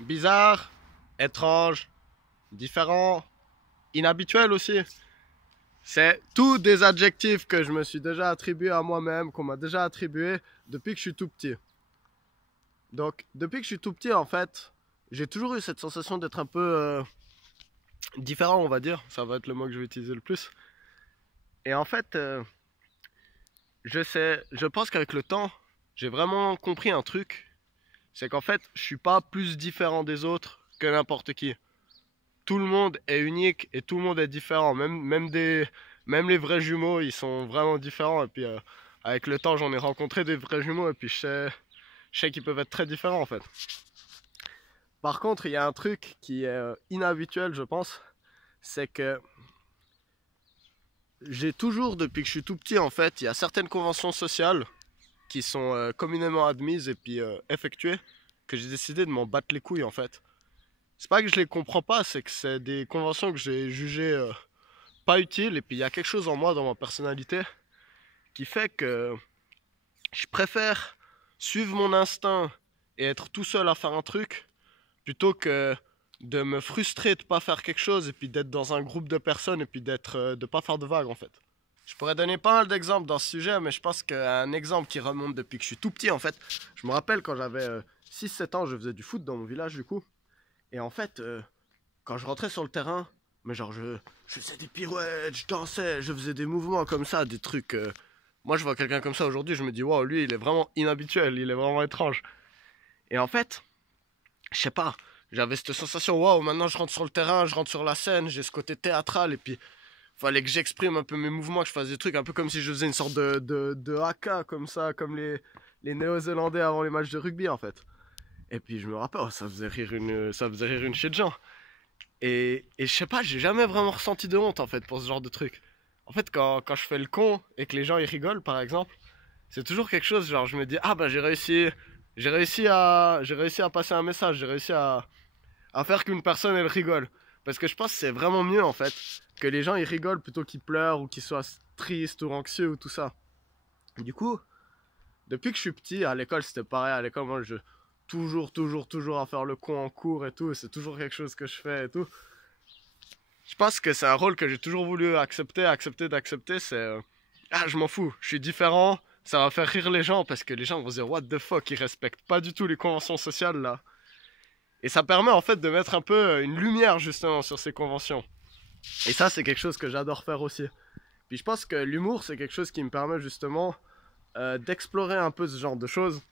bizarre, étrange, différent, inhabituel aussi. C'est tous des adjectifs que je me suis déjà attribués à moi-même, qu'on m'a déjà attribués depuis que je suis tout petit. Donc, depuis que je suis tout petit, en fait, j'ai toujours eu cette sensation d'être un peu différent, on va dire. Ça va être le mot que je vais utiliser le plus. Et en fait, je pense qu'avec le temps, j'ai vraiment compris un truc. C'est qu'en fait, je suis pas plus différent des autres que n'importe qui. Tout le monde est unique et tout le monde est différent. Même les vrais jumeaux, ils sont vraiment différents. Et puis, avec le temps, j'en ai rencontré des vrais jumeaux et puis je sais qu'ils peuvent être très différents en fait. Par contre, il y a un truc qui est inhabituel, je pense. C'est que j'ai toujours, depuis que je suis tout petit en fait, il y a certaines conventions sociales qui sont communément admises et puis effectuées que j'ai décidé de m'en battre les couilles en fait. C'est pas que je les comprends pas, c'est que c'est des conventions que j'ai jugées pas utiles et puis il y a quelque chose en moi, dans ma personnalité, qui fait que je préfère suivre mon instinct et être tout seul à faire un truc plutôt que de me frustrer de pas faire quelque chose et puis d'être dans un groupe de personnes et puis de pas faire de vagues en fait. Je pourrais donner pas mal d'exemples dans ce sujet, mais je pense qu'un exemple qui remonte depuis que je suis tout petit en fait, je me rappelle quand j'avais 6-7 ans, je faisais du foot dans mon village du coup. Et en fait, quand je rentrais sur le terrain, mais genre je faisais des pirouettes, je dansais, je faisais des mouvements comme ça, des trucs. Moi je vois quelqu'un comme ça aujourd'hui, je me dis waouh, lui il est vraiment inhabituel, il est vraiment étrange. Et en fait, je sais pas, j'avais cette sensation waouh, maintenant je rentre sur le terrain, je rentre sur la scène, j'ai ce côté théâtral et puis fallait que j'exprime un peu mes mouvements, que je fasse des trucs un peu comme si je faisais une sorte de haka comme ça, comme les Néo-Zélandais avant les matchs de rugby en fait. Et puis je me rappelle, oh, ça faisait rire une chier de gens. Et je sais pas, j'ai jamais vraiment ressenti de honte en fait pour ce genre de truc. En fait, quand je fais le con et que les gens ils rigolent par exemple, c'est toujours quelque chose, genre je me dis, ah bah j'ai réussi à passer un message, à faire qu'une personne elle rigole. Parce que je pense que c'est vraiment mieux en fait, que les gens ils rigolent plutôt qu'ils pleurent ou qu'ils soient tristes ou anxieux ou tout ça. Du coup, depuis que je suis petit, à l'école c'était pareil, à l'école moi je toujours à faire le con en cours et tout, c'est toujours quelque chose que je fais et tout. Je pense que c'est un rôle que j'ai toujours voulu d'accepter, c'est ah je m'en fous, je suis différent, ça va faire rire les gens parce que les gens vont se dire what the fuck, ils respectent pas du tout les conventions sociales là. Et ça permet en fait de mettre un peu une lumière justement sur ces conventions. Et ça c'est quelque chose que j'adore faire aussi. Puis je pense que l'humour c'est quelque chose qui me permet justement d'explorer un peu ce genre de choses,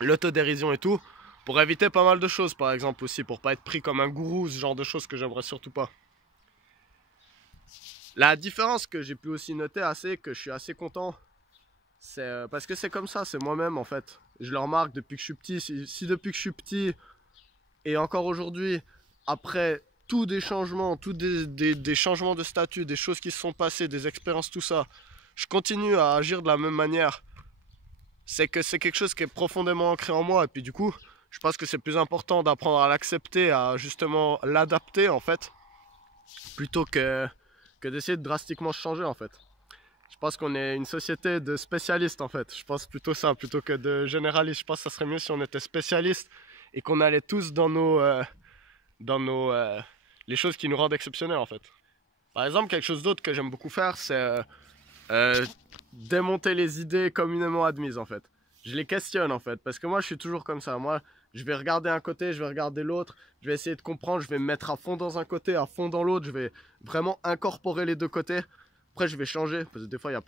l'autodérision et tout, pour éviter pas mal de choses par exemple aussi, pour pas être pris comme un gourou, ce genre de choses que j'aimerais surtout pas. La différence que j'ai pu aussi noter assez, que je suis assez content, c'est parce que c'est comme ça, c'est moi-même en fait. Je le remarque depuis que je suis petit, si depuis que je suis petit et encore aujourd'hui, après tous des changements, des changements de statut, des choses qui se sont passées, des expériences, tout ça, je continue à agir de la même manière, c'est que c'est quelque chose qui est profondément ancré en moi. Et puis du coup, je pense que c'est plus important d'apprendre à l'accepter, à justement l'adapter en fait, plutôt que d'essayer de drastiquement changer en fait. Je pense qu'on est une société de spécialistes en fait. Je pense plutôt ça, plutôt que de généralistes. Je pense que ça serait mieux si on était spécialistes et qu'on allait tous dans nos les choses qui nous rendent exceptionnels en fait. Par exemple, quelque chose d'autre que j'aime beaucoup faire, c'est euh, démonter les idées communément admises en fait. Je les questionne en fait, parce que moi je suis toujours comme ça. Moi, je vais regarder un côté, je vais regarder l'autre, je vais essayer de comprendre, je vais me mettre à fond dans un côté, à fond dans l'autre, je vais vraiment incorporer les deux côtés. Après, je vais changer, parce que des fois il y a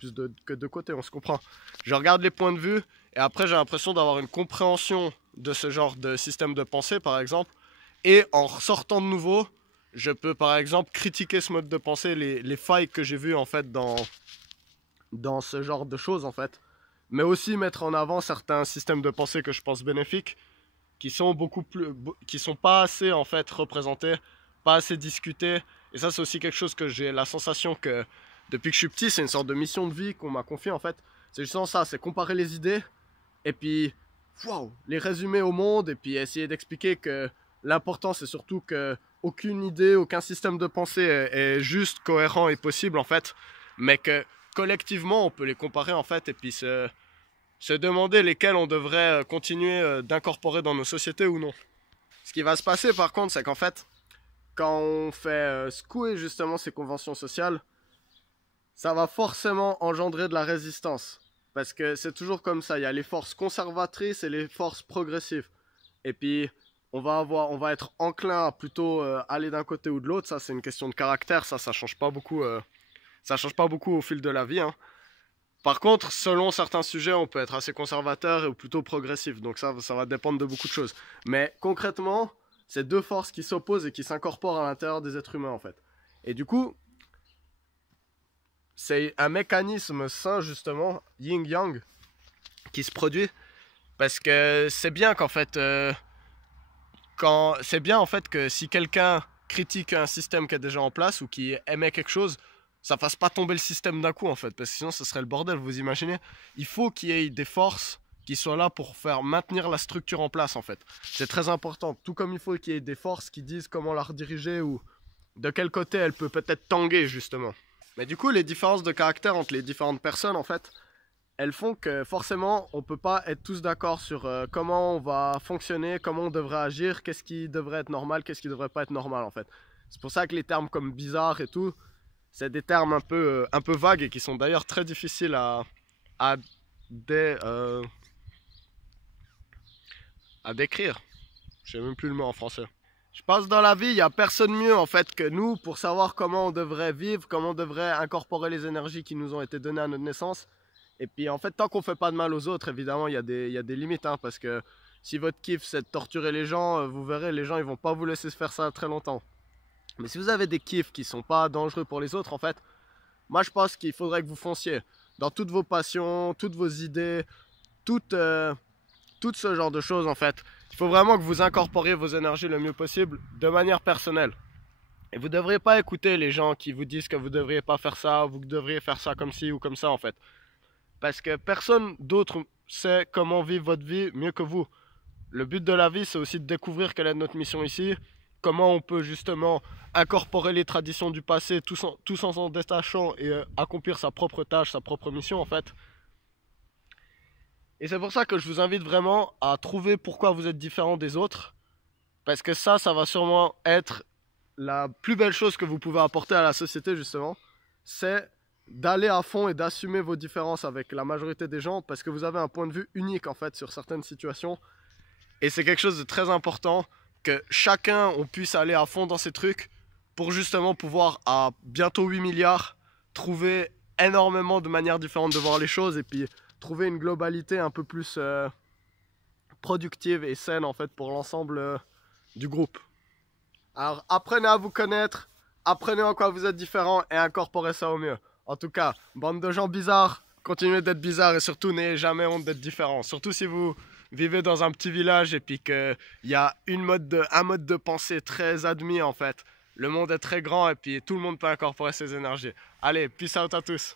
que deux côtés, on se comprend. Je regarde les points de vue, et après j'ai l'impression d'avoir une compréhension de ce genre de système de pensée par exemple. Et en sortant de nouveau, je peux par exemple critiquer ce mode de pensée, les failles que j'ai vues en fait dans ce genre de choses en fait, mais aussi mettre en avant certains systèmes de pensée que je pense bénéfiques, qui sont qui sont pas assez en fait représentés, pas assez discutés. Et ça c'est aussi quelque chose que j'ai la sensation que depuis que je suis petit, c'est une sorte de mission de vie qu'on m'a confiée en fait. C'est justement ça, c'est comparer les idées et puis wow, les résumer au monde et puis essayer d'expliquer que l'important c'est surtout que aucune idée, aucun système de pensée est juste, cohérent et possible en fait, mais que collectivement on peut les comparer en fait et puis se demander lesquels on devrait continuer d'incorporer dans nos sociétés ou non. Ce qui va se passer par contre, c'est qu'en fait, quand on fait secouer justement ces conventions sociales, ça va forcément engendrer de la résistance. Parce que c'est toujours comme ça, il y a les forces conservatrices et les forces progressives. Et puis, on va être enclin à plutôt aller d'un côté ou de l'autre. Ça, c'est une question de caractère, ça change pas beaucoup. Ça change pas beaucoup au fil de la vie, hein. Par contre, selon certains sujets, on peut être assez conservateur ou plutôt progressif. Donc ça va dépendre de beaucoup de choses. Mais concrètement, c'est deux forces qui s'opposent et qui s'incorporent à l'intérieur des êtres humains, en fait. Et du coup, c'est un mécanisme sain, justement, yin-yang, qui se produit. Parce que c'est bien qu'en fait, c'est bien en fait que si quelqu'un critique un système qui est déjà en place ou qui émet quelque chose, ça fasse pas tomber le système d'un coup en fait, parce que sinon ce serait le bordel, vous imaginez. Il faut qu'il y ait des forces qui soient là pour faire maintenir la structure en place en fait. C'est très important, tout comme il faut qu'il y ait des forces qui disent comment la rediriger ou de quel côté elle peut peut-être tanguer justement. Mais du coup, les différences de caractère entre les différentes personnes en fait, elles font que forcément on peut pas être tous d'accord sur comment on va fonctionner, comment on devrait agir, qu'est-ce qui devrait être normal, qu'est-ce qui devrait pas être normal en fait. C'est pour ça que les termes comme bizarre et tout, c'est des termes un peu vagues et qui sont d'ailleurs très difficiles à, dé- euh, à décrire. Je sais même plus le mot en français. Je pense dans la vie, il n'y a personne mieux en fait que nous pour savoir comment on devrait vivre, comment on devrait incorporer les énergies qui nous ont été données à notre naissance. Et puis en fait, tant qu'on fait pas de mal aux autres, évidemment, il y a des limites, hein, parce que si votre kiff c'est de torturer les gens, vous verrez, les gens ils vont pas vous laisser se faire ça très longtemps. Mais si vous avez des kiffs qui sont pas dangereux pour les autres, en fait, moi je pense qu'il faudrait que vous fonciez dans toutes vos passions, toutes vos idées, tout, tout ce genre de choses en fait. Il faut vraiment que vous incorporiez vos énergies le mieux possible de manière personnelle. Et vous ne devriez pas écouter les gens qui vous disent que vous ne devriez pas faire ça, vous devriez faire ça comme ci ou comme ça en fait. Parce que personne d'autre sait comment vivre votre vie mieux que vous. Le but de la vie, c'est aussi de découvrir quelle est notre mission ici, comment on peut justement incorporer les traditions du passé tout en s'en détachant et accomplir sa propre tâche, sa propre mission en fait. Et c'est pour ça que je vous invite vraiment à trouver pourquoi vous êtes différent des autres, parce que ça va sûrement être la plus belle chose que vous pouvez apporter à la société justement, c'est d'aller à fond et d'assumer vos différences avec la majorité des gens, parce que vous avez un point de vue unique en fait sur certaines situations. Et c'est quelque chose de très important que chacun on puisse aller à fond dans ces trucs pour justement pouvoir à bientôt 8 milliards trouver énormément de manières différentes de voir les choses et puis trouver une globalité un peu plus productive et saine en fait pour l'ensemble du groupe. Alors apprenez à vous connaître, apprenez en quoi vous êtes différents et incorporez ça au mieux. En tout cas, bande de gens bizarres, continuez d'être bizarres et surtout n'ayez jamais honte d'être différents. Surtout si vous vivez dans un petit village et puis qu'il y a un mode de pensée très admis en fait. Le monde est très grand et puis tout le monde peut incorporer ses énergies. Allez, peace out à tous.